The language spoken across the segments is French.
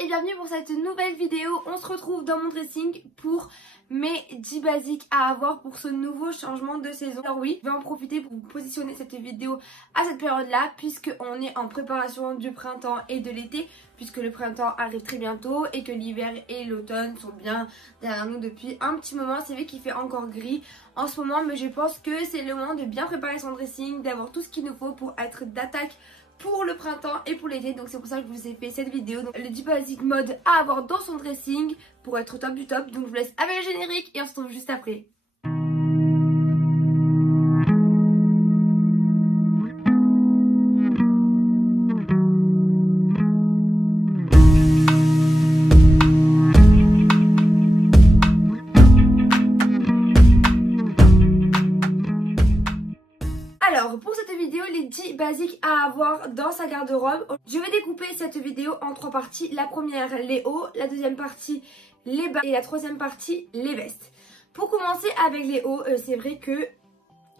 et bienvenue pour cette nouvelle vidéo. On se retrouve dans mon dressing pour mes 10 basiques à avoir pour ce nouveau changement de saison. Alors oui, je vais en profiter pour vous positionner cette vidéo à cette période-là puisque on est en préparation du printemps et de l'été, puisque le printemps arrive très bientôt et que l'hiver et l'automne sont bien derrière nous depuis un petit moment. C'est vrai qu'il fait encore gris en ce moment, mais je pense que c'est le moment de bien préparer son dressing, d'avoir tout ce qu'il nous faut pour être d'attaque pour le printemps et pour l'été. Donc c'est pour ça que je vous ai fait cette vidéo, donc le 10 basiques mode à avoir dans son dressing pour être au top du top. Donc je vous laisse avec le générique et on se retrouve juste après. Alors pour cette vidéo, les 10 basiques à avoir dans sa garde-robe, je vais découper cette vidéo en 3 parties. La première, les hauts, la deuxième partie, les bas et la troisième partie, les vestes. Pour commencer avec les hauts, c'est vrai que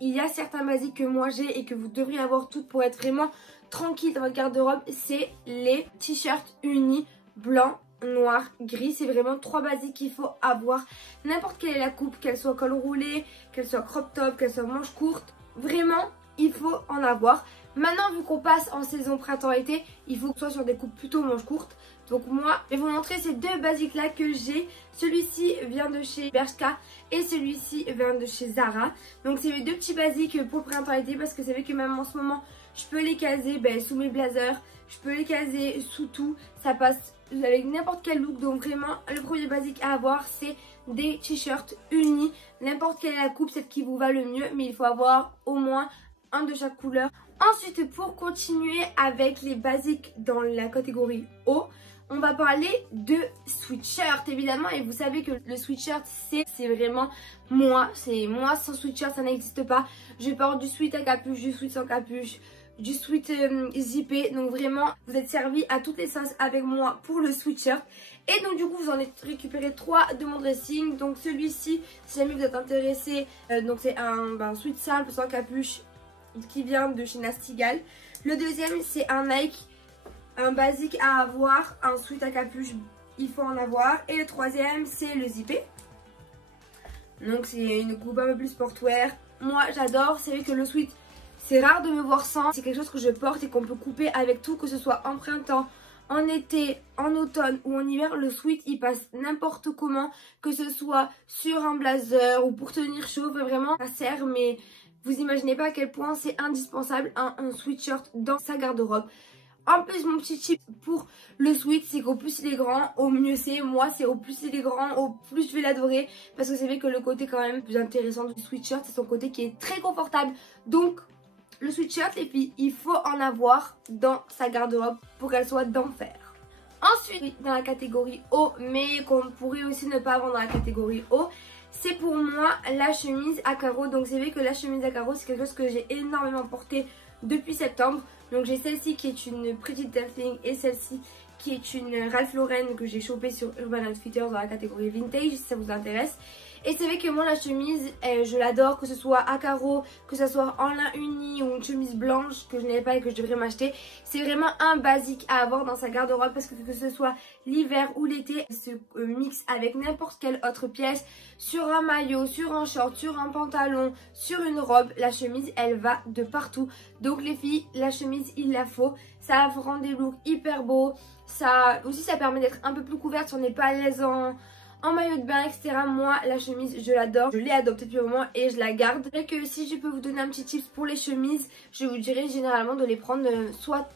il y a certains basiques que moi j'ai et que vous devriez avoir toutes pour être vraiment tranquille dans votre garde-robe. C'est les t-shirts unis blanc, noir, gris. C'est vraiment 3 basiques qu'il faut avoir. N'importe quelle est la coupe, qu'elle soit col roulé, qu'elle soit crop top, qu'elle soit manche courte. Vraiment, il faut en avoir. Maintenant, vu qu'on passe en saison printemps-été, il faut que ce soit sur des coupes plutôt manches courtes. Donc moi, je vais vous montrer ces deux basiques là que j'ai. Celui-ci vient de chez Bershka et celui-ci vient de chez Zara. Donc c'est mes deux petits basiques pour le printemps-été, parce que c'est vrai que même en ce moment, je peux les caser sous mes blazers, je peux les caser sous tout. Ça passe avec n'importe quel look. Donc vraiment, le premier basique à avoir, c'est des t-shirts unis. N'importe quelle est la coupe, celle qui vous va le mieux, mais il faut avoir au moins un de chaque couleur. Ensuite, pour continuer avec les basiques dans la catégorie haut, on va parler de sweatshirt évidemment. Et vous savez que le sweatshirt c'est vraiment moi. C'est moi, sans sweatshirt ça n'existe pas. Je porte du sweat à capuche, du sweat sans capuche, du sweat zippé. Donc vraiment vous êtes servi à toutes les sauces avec moi pour le sweatshirt. Et donc du coup vous en avez récupéré 3 de mon dressing. Donc celui-ci, si jamais vous êtes intéressé, donc c'est un sweat simple sans capuche qui vient de chez Nastigal. Le deuxième c'est un Nike, un basique à avoir, un sweat à capuche, il faut en avoir. Et le troisième c'est le zippé. Donc c'est une coupe un peu plus sportwear. Moi j'adore, c'est vrai que le sweat c'est rare de me voir sans. C'est quelque chose que je porte et qu'on peut couper avec tout, que ce soit en printemps, en été, en automne ou en hiver. Le sweat il passe n'importe comment, que ce soit sur un blazer ou pour tenir chaud. Vraiment ça sert, mais vous imaginez pas à quel point c'est indispensable un sweatshirt dans sa garde-robe. En plus, mon petit tip pour le sweat, c'est qu'au plus il est grand, au mieux c'est. Moi, c'est au plus il est grand, au plus je vais l'adorer. Parce que c'est vrai que le côté quand même plus intéressant du sweatshirt, c'est son côté qui est très confortable. Donc, le sweatshirt, et puis il faut en avoir dans sa garde-robe pour qu'elle soit d'enfer. Ensuite, dans la catégorie haut, mais qu'on pourrait aussi ne pas avoir dans la catégorie haut, c'est pour moi la chemise à carreaux. Donc c'est vrai que la chemise à carreaux, c'est quelque chose que j'ai énormément porté depuis septembre. Donc j'ai celle-ci qui est une Pretty Dancing et celle-ci qui est une Ralph Lauren que j'ai chopée sur Urban Outfitters dans la catégorie vintage, si ça vous intéresse. Et c'est vrai que moi la chemise, je l'adore, que ce soit à carreaux, que ce soit en lin uni ou une chemise blanche que je n'ai pas et que je devrais m'acheter. C'est vraiment un basique à avoir dans sa garde-robe, parce que ce soit l'hiver ou l'été, elle se mixe avec n'importe quelle autre pièce. Sur un maillot, sur un short, sur un pantalon, sur une robe, la chemise elle va de partout. Donc les filles, la chemise il la faut. Ça rend des looks hyper beaux. Ça permet d'être un peu plus couverte si on n'est pas à l'aise en maillot de bain, etc. Moi, la chemise, je l'adore. Je l'ai adoptée depuis un moment et je la garde. Et que si je peux vous donner un petit tips pour les chemises, je vous dirais généralement de les prendre soit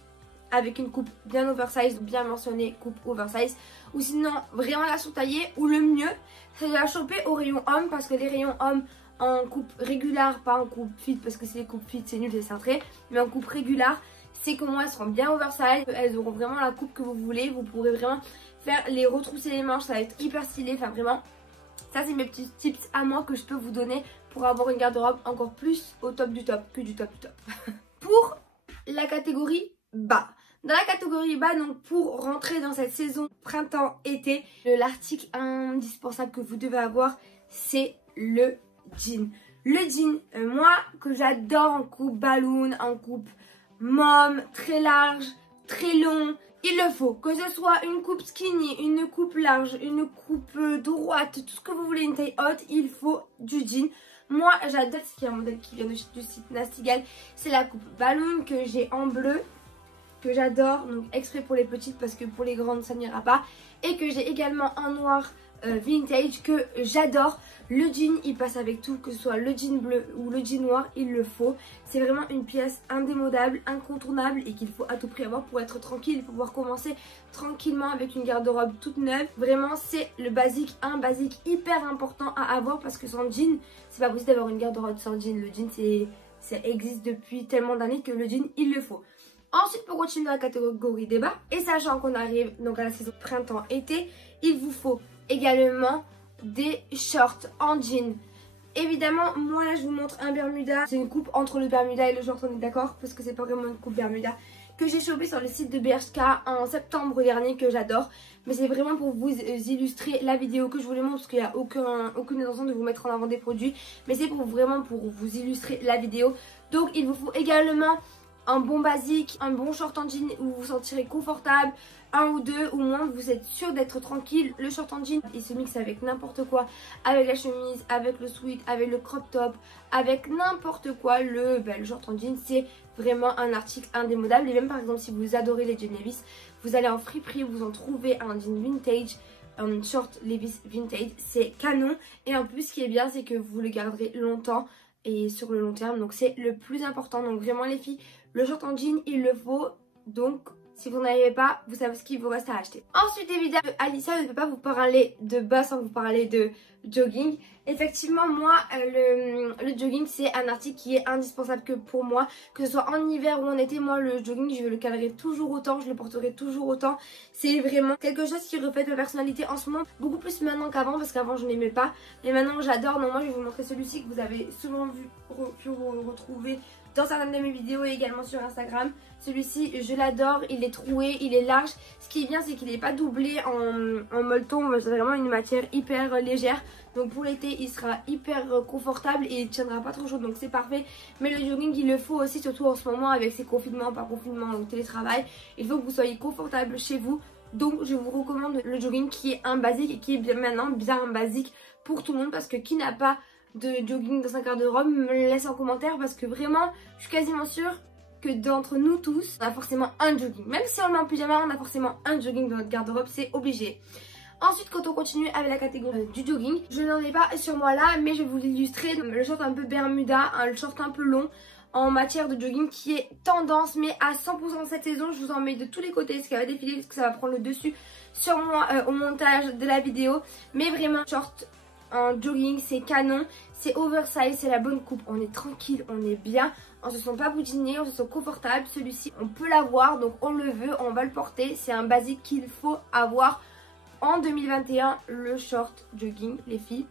avec une coupe bien oversize, bien mentionnée coupe oversize, ou sinon vraiment la sous-taillée, ou le mieux, c'est de la choper au rayon homme, parce que les rayons hommes en coupe régulière, pas en coupe fit, parce que si les coupes fit c'est nul, c'est cintré, mais en coupe régulière, c'est que moi elles seront bien oversize, elles auront vraiment la coupe que vous voulez, vous pourrez vraiment faire les retrousser les manches, ça va être hyper stylé. Enfin vraiment, ça c'est mes petits tips à moi que je peux vous donner pour avoir une garde-robe encore plus au top du top que du top du top. Pour la catégorie bas, dans la catégorie bas, donc pour rentrer dans cette saison printemps-été, l'article indispensable que vous devez avoir, c'est le jean. Le jean, moi que j'adore en coupe ballon, en coupe mom, très large, très long, Il le faut, que ce soit une coupe skinny, une coupe large, une coupe droite, tout ce que vous voulez, une taille haute, il faut du jean. Moi j'adore, ce qui est un modèle qui vient du site Nastigal, c'est la coupe ballon que j'ai en bleu, que j'adore, donc exprès pour les petites parce que pour les grandes ça n'ira pas. Et que j'ai également en noir vintage que j'adore. Le jean il passe avec tout, que ce soit le jean bleu ou le jean noir, il le faut. C'est vraiment une pièce indémodable, incontournable et qu'il faut à tout prix avoir pour être tranquille, pour pouvoir commencer tranquillement avec une garde-robe toute neuve. Vraiment c'est le basique, un basique hyper important à avoir parce que sans jean, c'est pas possible d'avoir une garde-robe sans jean. Le jean ça existe depuis tellement d'années que le jean il le faut. Ensuite, pour continuer dans la catégorie débat, et sachant qu'on arrive donc à la saison printemps-été, il vous faut également des shorts en jean. Évidemment, moi là je vous montre un Bermuda. C'est une coupe entre le Bermuda et le short, on est d'accord? Parce que c'est pas vraiment une coupe Bermuda que j'ai chopé sur le site de Bershka en septembre dernier, que j'adore. Mais c'est vraiment pour vous illustrer la vidéo que je vous les montre, parce qu'il n'y a aucune intention de vous mettre en avant des produits. Mais c'est vraiment pour vous illustrer la vidéo. Donc il vous faut également un bon basique, un bon short en jean où vous vous sentirez confortable, un ou deux, au moins vous êtes sûr d'être tranquille. Le short en jean il se mixe avec n'importe quoi, avec la chemise, avec le sweat, avec le crop top, avec n'importe quoi. Le short en jean c'est vraiment un article indémodable. Et même par exemple si vous adorez les jeans Levi's, vous allez en friperie, vous en trouvez un jean vintage, un short Levi's vintage, c'est canon. Et en plus ce qui est bien c'est que vous le garderez longtemps et sur le long terme, donc c'est le plus important. Donc vraiment les filles, le short en jean il le faut, donc si vous n'arrivez pas, vous savez ce qu'il vous reste à acheter. Ensuite évidemment, Alicia ne peut pas vous parler de bas sans vous parler de jogging. Effectivement moi le jogging c'est un article qui est indispensable que pour moi, que ce soit en hiver ou en été. Moi le jogging je le calerai toujours autant, je le porterai toujours autant. C'est vraiment quelque chose qui reflète ma personnalité en ce moment, beaucoup plus maintenant qu'avant, parce qu'avant je n'aimais pas, mais maintenant j'adore. Donc moi je vais vous montrer celui-ci que vous avez souvent pu retrouver dans certaines de mes vidéos et également sur Instagram. Celui-ci je l'adore, il est troué, il est large. Ce qui est bien c'est qu'il n'est pas doublé en molleton, c'est vraiment une matière hyper légère. Donc pour l'été il sera hyper confortable et il tiendra pas trop chaud, donc c'est parfait. Mais le jogging il le faut aussi, surtout en ce moment avec ces confinements, pas confinements ou télétravail. Il faut que vous soyez confortable chez vous. Donc je vous recommande le jogging qui est un basique et qui est maintenant bien un basique pour tout le monde, parce que qui n'a pas de jogging dans sa garde-robe me le laisse en commentaire, parce que vraiment je suis quasiment sûre que d'entre nous tous on a forcément un jogging. Même si on le met en pyjama, on a forcément un jogging dans notre garde-robe, c'est obligé. Ensuite quand on continue avec la catégorie du jogging, je n'en ai pas sur moi là, mais je vais vous l'illustrer. Le short un peu Bermuda, le short un peu long en matière de jogging qui est tendance, mais à 100% cette saison. Je vous en mets de tous les côtés, ce qui va défiler parce que ça va prendre le dessus sur moi au montage de la vidéo. Mais vraiment short en jogging c'est canon, c'est oversize, c'est la bonne coupe, on est tranquille, on est bien, on se sent pas boudiné, on se sent confortable. Celui-ci on peut l'avoir, donc on le veut, on va le porter, c'est un basique qu'il faut avoir en 2021. Le short jogging les filles,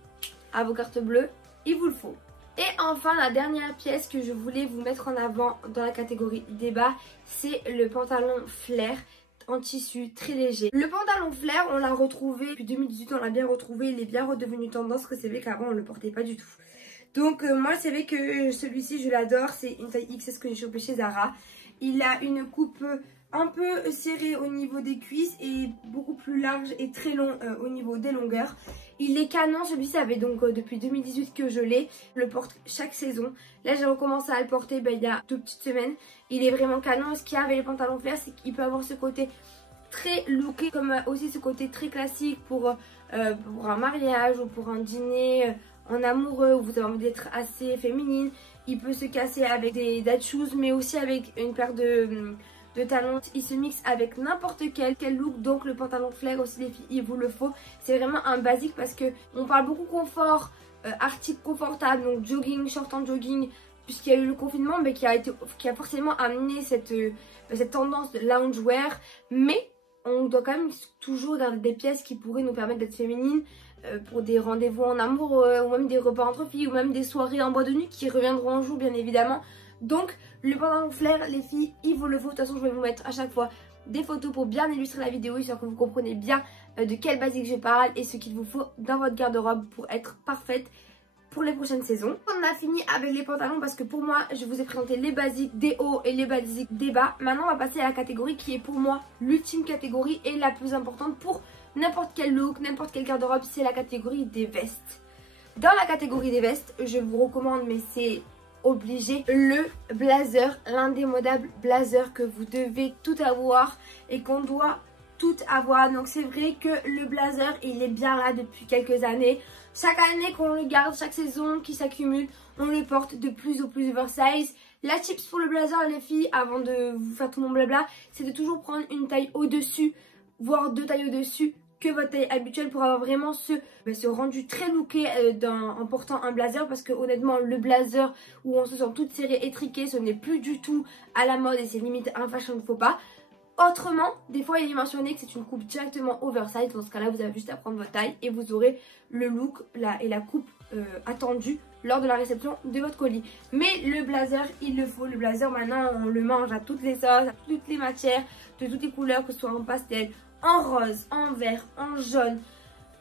à vos cartes bleues, il vous le faut. Et enfin la dernière pièce que je voulais vous mettre en avant dans la catégorie débat, c'est le pantalon flair en tissu très léger. Le pantalon flair on l'a retrouvé depuis 2018, on l'a bien retrouvé, il est bien redevenu tendance, que c'est vrai qu'avant on le portait pas du tout. Donc moi c'est vrai que celui-ci je l'adore, c'est une taille XS que j'ai chopé chez Zara. Il a une coupe un peu serrée au niveau des cuisses et beaucoup plus large et très long au niveau des longueurs. Il est canon, celui-ci avait donc depuis 2018 que je l'ai, je le porte chaque saison. Là j'ai recommencé à le porter il y a 2 petites semaines. Il est vraiment canon. Ce qu'il y a avec les pantalons flair, c'est qu'il peut avoir ce côté très looké, comme aussi ce côté très classique pour un mariage ou pour un dîner en amoureux où vous avez envie d'être assez féminine. Il peut se casser avec des dad shoes, mais aussi avec une paire de talons. Il se mixe avec n'importe quel look, donc le pantalon flair aussi les filles il vous le faut. C'est vraiment un basique parce que on parle beaucoup confort, article confortable, donc jogging, short en jogging, puisqu'il y a eu le confinement, mais qui a forcément amené cette tendance de loungewear. Mais on doit quand même toujours garder des pièces qui pourraient nous permettre d'être féminines pour des rendez-vous en amour ou même des repas entre filles ou même des soirées en boîte de nuit qui reviendront un jour bien évidemment. Donc le pantalon flair les filles il vous le faut. De toute façon je vais vous mettre à chaque fois des photos pour bien illustrer la vidéo, histoire que vous compreniez bien de quel basique je parle et ce qu'il vous faut dans votre garde-robe pour être parfaite pour les prochaines saisons. On a fini avec les pantalons parce que pour moi, je vous ai présenté les basiques des hauts et les basiques des bas. Maintenant, on va passer à la catégorie qui est pour moi l'ultime catégorie et la plus importante pour n'importe quel look, n'importe quel garde-robe, c'est la catégorie des vestes. Dans la catégorie des vestes, je vous recommande, mais c'est obligé, le blazer, l'indémodable blazer que vous devez tout avoir et qu'on doit tout avoir. Donc c'est vrai que le blazer, il est bien là depuis quelques années. Chaque année qu'on le garde, chaque saison qui s'accumule, on le porte de plus en plus oversize. La tips pour le blazer, les filles, avant de vous faire tout mon blabla, c'est de toujours prendre une taille au-dessus, voire 2 tailles au-dessus que votre taille habituelle pour avoir vraiment ce rendu très looké en portant un blazer, parce que honnêtement le blazer où on se sent toute serrée, étriquée, ce n'est plus du tout à la mode et c'est limite un fashion faux pas. Autrement, des fois il est mentionné que c'est une coupe directement oversize. Dans ce cas là, vous avez juste à prendre votre taille et vous aurez le look et la coupe attendue lors de la réception de votre colis. Mais le blazer, il le faut. Le blazer maintenant on le mange à toutes les sauces, à toutes les matières, de toutes les couleurs, que ce soit en pastel, en rose, en vert, en jaune,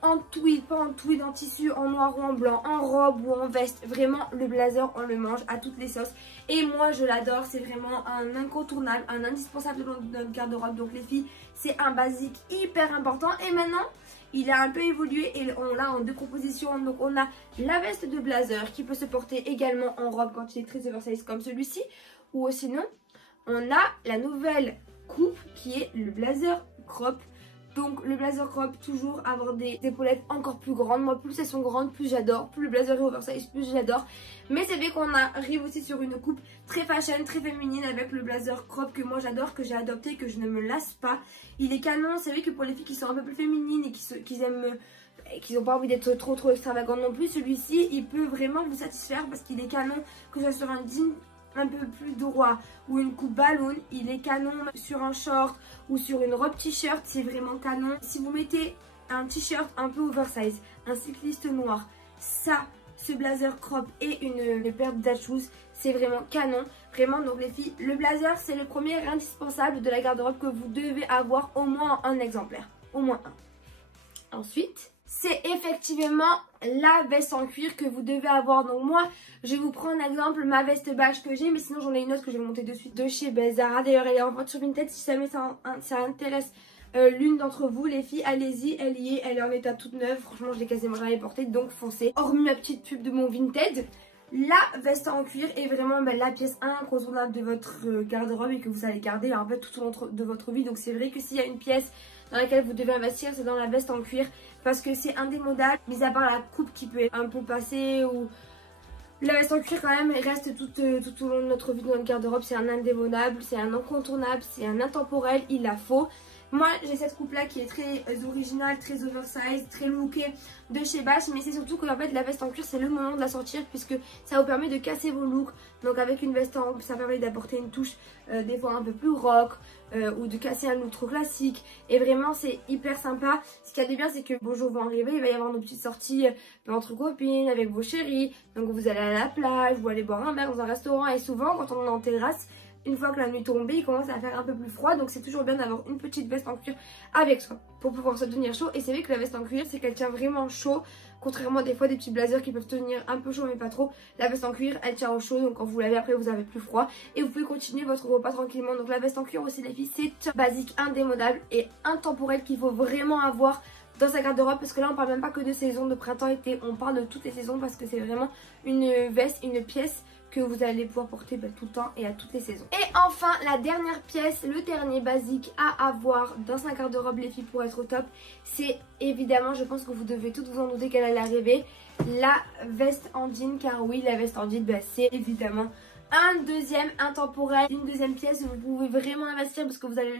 en tweed, pas en tweed, en tissu, en noir ou en blanc, en robe ou en veste. Vraiment, le blazer, on le mange à toutes les sauces. Et moi, je l'adore. C'est vraiment un incontournable, un indispensable de notre garde-robe. Donc les filles, c'est un basique hyper important. Et maintenant, il a un peu évolué et on l'a en 2 compositions. Donc on a la veste de blazer qui peut se porter également en robe quand il est très oversize comme celui-ci. Ou sinon, on a la nouvelle coupe qui est le blazer crop. Donc le blazer crop, toujours avoir des épaulettes encore plus grandes. Moi, plus elles sont grandes, plus j'adore. Plus le blazer est oversize, plus j'adore. Mais c'est vrai qu'on arrive aussi sur une coupe très fashion, très féminine avec le blazer crop que moi j'adore, que j'ai adopté, que je ne me lasse pas. Il est canon. C'est vrai que pour les filles qui sont un peu plus féminines et qui aiment, qui n'ont pas envie d'être trop extravagantes non plus, celui-ci il peut vraiment vous satisfaire parce qu'il est canon, que ce soit sur un jean un peu plus droit ou une coupe ballon, il est canon sur un short ou sur une robe t-shirt, c'est vraiment canon. Si vous mettez un t-shirt un peu oversize, un cycliste noir, ça, ce blazer crop et une paire de shoes, c'est vraiment canon. Vraiment, donc les filles, le blazer c'est le premier indispensable de la garde-robe que vous devez avoir au moins un exemplaire, au moins un. Ensuite, c'est effectivement la veste en cuir que vous devez avoir. Donc moi, je vais vous prendre un exemple, ma veste beige que j'ai, mais sinon j'en ai une autre que je vais monter de suite de chez Zara. D'ailleurs, elle est en vente sur Vinted. Si jamais ça intéresse l'une d'entre vous, les filles, allez-y, elle y est. Elle est en état toute neuve. Franchement, je l'ai quasiment jamais portée, donc foncez. Hormis ma petite pub de mon Vinted, la veste en cuir est vraiment la pièce incontournable de votre garde-robe et que vous allez garder en fait tout au long de votre vie. Donc c'est vrai que s'il y a une pièce dans laquelle vous devez investir, c'est dans la veste en cuir parce que c'est indémodable, mis à part la coupe qui peut être un peu passée, ou la veste en cuir quand même reste tout au long de notre vie dans notre garde-robe. C'est un indémodable, c'est un incontournable, c'est un intemporel, il la faut. Moi j'ai cette coupe là qui est très originale, très oversize, très lookée de chez Bash, mais c'est surtout que en fait la veste en cuir c'est le moment de la sortir puisque ça vous permet de casser vos looks. Donc avec une veste en ça permet d'apporter une touche des fois un peu plus rock ou de casser un look trop classique, et vraiment c'est hyper sympa. Ce qu'il y a de bien c'est que beau jour va arriver, il va y avoir nos petites sorties entre copines, avec vos chéris, donc vous allez à la plage, vous allez boire un verre dans un restaurant, et souvent quand on est en terrasse, une fois que la nuit tombée, il commence à faire un peu plus froid, donc c'est toujours bien d'avoir une petite veste en cuir avec soi pour pouvoir se tenir chaud. Et c'est vrai que la veste en cuir, c'est qu'elle tient vraiment chaud, contrairement des fois des petits blazers qui peuvent tenir un peu chaud mais pas trop. La veste en cuir, elle tient au chaud, donc quand vous lavez après vous avez plus froid et vous pouvez continuer votre repas tranquillement. Donc la veste en cuir aussi les filles, c'est basique, indémodable et intemporel qu'il faut vraiment avoir dans sa garde-robe, parce que là on parle même pas que de saison de printemps-été, on parle de toutes les saisons parce que c'est vraiment une veste, une pièce que vous allez pouvoir porter tout le temps et à toutes les saisons. Et enfin, la dernière pièce, le dernier basique à avoir dans sa garde-robe les filles pour être au top, c'est évidemment, je pense que vous devez toutes vous en douter qu'elle allait arriver, la veste en jean. Car oui, la veste en jean, c'est évidemment un deuxième intemporel, une deuxième pièce où vous pouvez vraiment investir parce que vous allez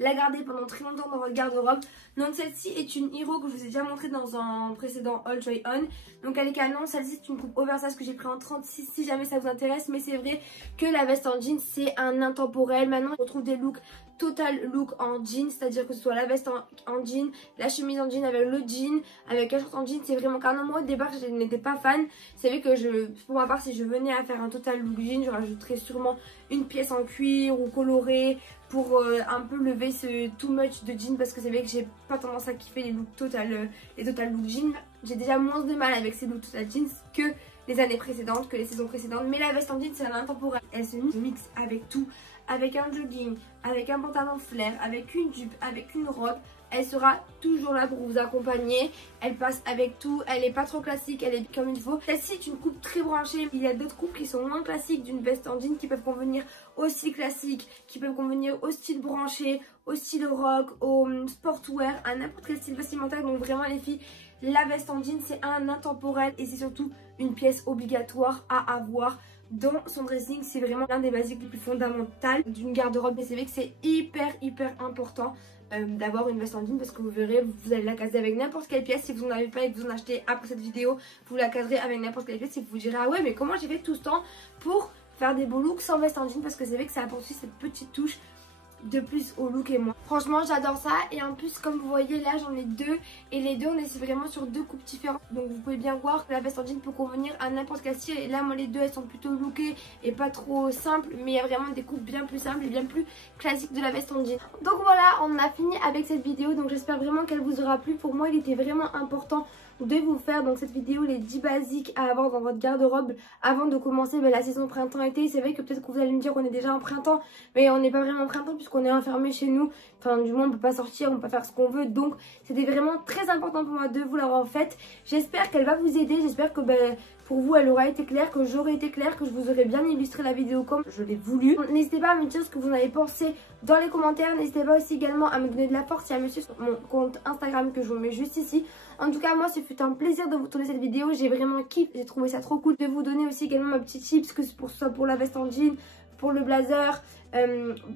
la garder pendant très longtemps dans votre garde-robe. Donc celle-ci est une Hero que je vous ai déjà montré dans un précédent All Try On. Donc elle est canon, celle-ci c'est une coupe oversize que j'ai pris en 36 si jamais ça vous intéresse. Mais c'est vrai que la veste en jean c'est un intemporel. Maintenant on retrouve des looks total look en jean, c'est-à-dire que ce soit la veste en jean, la chemise en jean avec le jean, avec un short en jean, c'est vraiment canon. Moi au départ je n'étais pas fan, c'est vrai que pour ma part si je venais à faire un total look jean, je rajouterais sûrement une pièce en cuir ou colorée pour un peu lever ce too much de jean, parce que c'est vrai que j'ai pas tendance à kiffer les looks total look jean. J'ai déjà moins de mal avec ces looks total jeans que les années précédentes, que les saisons précédentes, mais la veste en jean c'est un intemporel. Elle se mixe avec tout, avec un jogging, avec un pantalon flair, avec une jupe, avec une robe. Elle sera toujours là pour vous accompagner. Elle passe avec tout. Elle est pas trop classique. Elle est comme il faut. Celle-ci est une coupe très branchée. Il y a d'autres coupes qui sont moins classiques d'une veste en jean qui peuvent convenir au style classique, qui peuvent convenir au style branché, au style rock, au sportwear, à n'importe quel style vestimentaire. Donc vraiment les filles, la veste en jean c'est un intemporel et c'est surtout une pièce obligatoire à avoir dans son dressing. C'est vraiment l'un des basiques les plus fondamentaux d'une garde-robe. Mais c'est vrai que c'est hyper important d'avoir une veste en jean, parce que vous verrez, vous allez la caser avec n'importe quelle pièce. Si vous n'en avez pas et que vous en achetez après cette vidéo, vous la caserez avec n'importe quelle pièce et vous vous direz ah ouais, mais comment j'ai fait tout ce temps pour faire des beaux looks sans veste en jean, parce que c'est vrai que ça apporte aussi cette petite touche de plus au look et moi. Franchement j'adore ça, et en plus comme vous voyez là j'en ai deux, et les deux on est vraiment sur deux coupes différentes, donc vous pouvez bien voir que la veste en jean peut convenir à n'importe quel style. Et là moi les deux elles sont plutôt lookées et pas trop simples, mais il y a vraiment des coupes bien plus simples et bien plus classiques de la veste en jean. Donc voilà, on a fini avec cette vidéo, donc j'espère vraiment qu'elle vous aura plu. Pour moi il était vraiment important de vous faire donc cette vidéo, les 10 basiques à avoir dans votre garde-robe avant de commencer la saison printemps-été. C'est vrai que peut-être que vous allez me dire qu'on est déjà en printemps, mais on n'est pas vraiment en printemps puisqu'on est enfermé chez nous. Enfin du moins on peut pas sortir, on peut pas faire ce qu'on veut, donc c'était vraiment très important pour moi de vous l'avoir faite. J'espère qu'elle va vous aider, j'espère que pour vous elle aura été claire, que j'aurai été claire, que je vous aurai bien illustré la vidéo comme je l'ai voulu. N'hésitez pas à me dire ce que vous en avez pensé dans les commentaires. N'hésitez pas aussi également à me donner de la force et à me suivre sur mon compte Instagram que je vous mets juste ici. En tout cas moi ce fut un plaisir de vous tourner cette vidéo, j'ai vraiment kiffé, j'ai trouvé ça trop cool de vous donner aussi également ma petite tips, que ce soit pour la veste en jean, pour le blazer,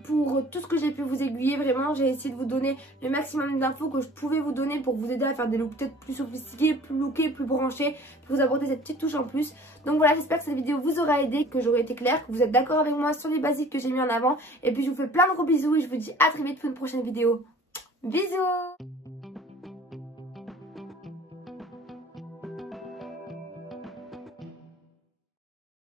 pour tout ce que j'ai pu vous aiguiller. Vraiment j'ai essayé de vous donner le maximum d'infos que je pouvais vous donner pour vous aider à faire des looks peut-être plus sophistiqués, plus lookés, plus branchés, pour vous apporter cette petite touche en plus. Donc voilà, j'espère que cette vidéo vous aura aidé, que j'aurai été claire, que vous êtes d'accord avec moi sur les basiques que j'ai mis en avant. Et puis je vous fais plein de gros bisous et je vous dis à très vite pour une prochaine vidéo. Bisous.